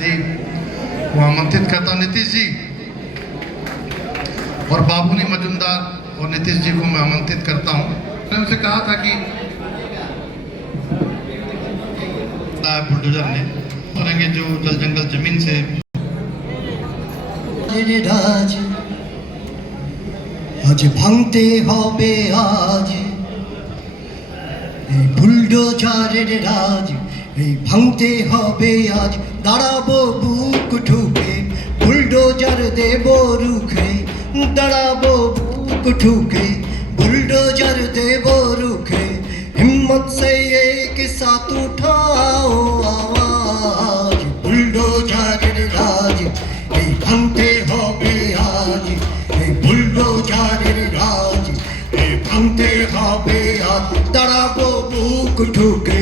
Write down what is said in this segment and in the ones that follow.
जी को आमंत्रित करता हूँ। नीतीश जी और बाबूनी मजुमदार और नीतीश जी को मैं आमंत्रित करता हूँ। मैंने उनसे कहा था कि बुलडोजर ने करेंगे जो जल जंगल जमीन से রাজ আজ ভাঙতে হবে আজ এই বুলডোজারের রাজ, এই ভাঙতে হবে আজ। দাঁড়াবো বুক ঠুকে, বুলডোজার দেব রুখে। দাঁড়াবো বুক ঠুকে, बुलडोजर देव रुखे। हिम्मत से एक साथ उठाओ आवाज, बुलडोजर राज এই ভাঙতে হবে আজ। এই বুলডোজারের রাজ এই ভাঙতে হবে আজ। দাঁড়াবো বুক ঠুকে,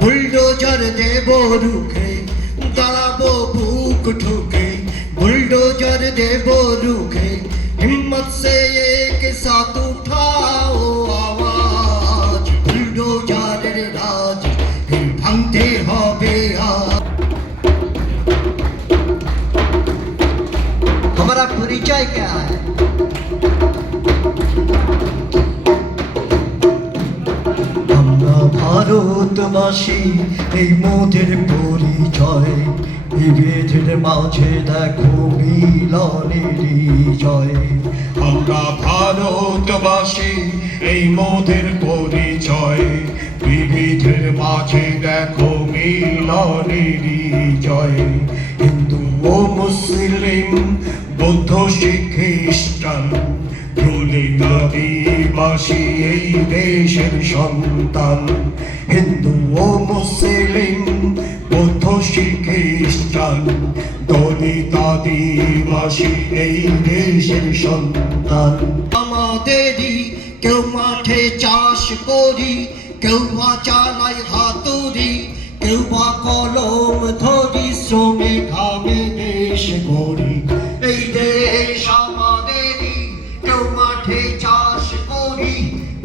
বুলডোজর দেব রুখে। দাঁড়াবো বুক ঠুকে, बुलडोजर देव रुखे। हिम्मत से एक साथ उठाओ आवाज, बुलडोजर राज भांगते होबे आज। हमारा परिचय क्या है? আমরা ভারতবাসী, এই মোদের পরিচয়। বিভেদের মাঝে দেখো মিলনেরই জয়। আমরা ভারতবাসী, এই মোদের পরিচয়। বিবিধের মাঝে দেখো মিলনেরই জয়। হিন্দু ও মুসলিম, বৌদ্ধ শিখ খ্রিস্টান, দলিত আদিবাসী এই দেশের সন্তান। হিন্দু ও মুসলিম, বৌদ্ধ শিখ খ্রিস্টান, দলিত আদিবাসী এই দেশের সন্তান। আমাদেরই কেউ মাঠে চাষ করি, কেউ বা চালাই হাতুড়ি, কেউ বা কলম ধরি, শ্রমিক ঘামে দেশ গড়ি। এই দেশ আমাদেরই, কেউ মাঠে চাষ করি,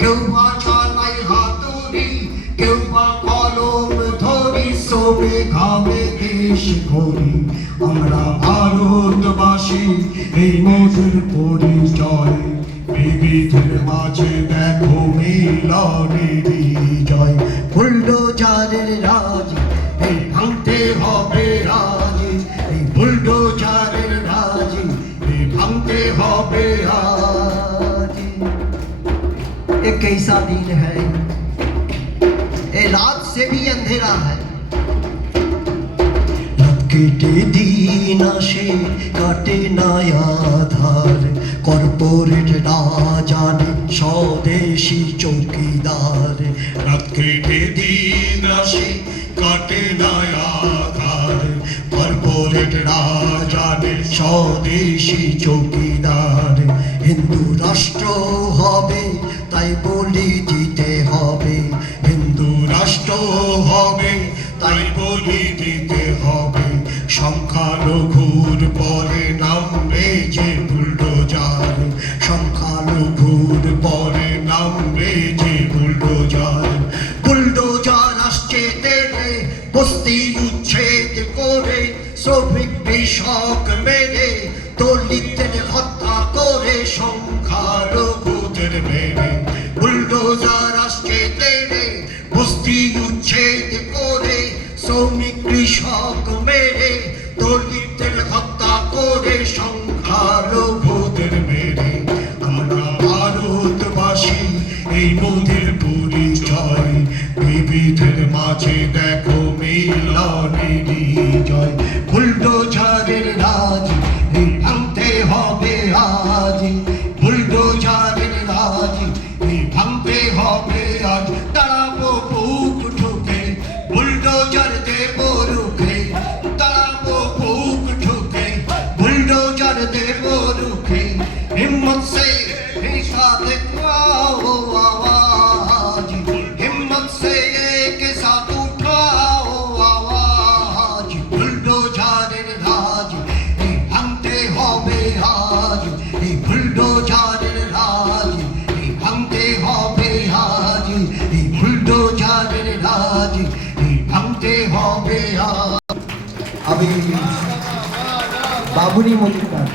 কেউ বা চালাই হাতুড়ি, কেউ বা কলম ধরি, শ্রমিক ঘামে দেশ গড়ি। আমরা ভারতবাসী, এই মোদের পরিচয়। বিবিধের মাঝে দেখো মিলনেরই জয়। বুলডোজারের রাজ এই ভাঙতে হবে আজ, এই বুলডোজারের রাজ এই ভাঙতে হবে আজ। ये कैसा दिन है, ये रात से भी अंधेरा है। কেটে দিন আসে, কাটে না আধার। কর্পোরেট না জানে স্বদেশি চৌকিদার। রাত কেটে দিন আসে, কাটে না আধার। কর্পোরেট না জানে স্বদেশি চৌকিদার। হিন্দু রাষ্ট্র হবে, তাই বলি দিতে হবে। হিন্দু রাষ্ট্র হবে, তাই বলি দিতে হবে। সংখ্যালঘুর পরে নামবে যে বুলডোজার, সংখ্যালঘুর পরে নামবে যে বুলডোজার। বুলডোজার আসছে তেরে, বস্তি উচ্ছেদ করে, শ্রমিক কৃষক মেরে, দলিতদের হত্যা করে, সংখ্যালঘুদের মেরে। বুলডোজার আসছে তেরে, বস্তি উচ্ছেদ করে, শ্রমিক কৃষক মেরে, দলিতদের হত্যা করে, সংখ্যালঘুদের মেরে। আমরা ভারতবাসী, এই মোদের পরিচয়। বিবিধের মাঝে দেখো মিলনেরই জয়। বুলডোজারের রাজ এই ভাঙতে হবে আজ, বুলডোজারের রাজ এই ভাঙতে হবে আজ। দাঁড়াবো বুক ঠুকে, বুলডোজার দেব রুখে। দাঁড়াবো বুক ঠুকে, बुलडोजर देव रुखे। हिम्मत से साथ उठाओ आवाज, हिम्मत से एक साथ उठाओ आवाज। बुलडोजर राज বাবুরি মজুমদার।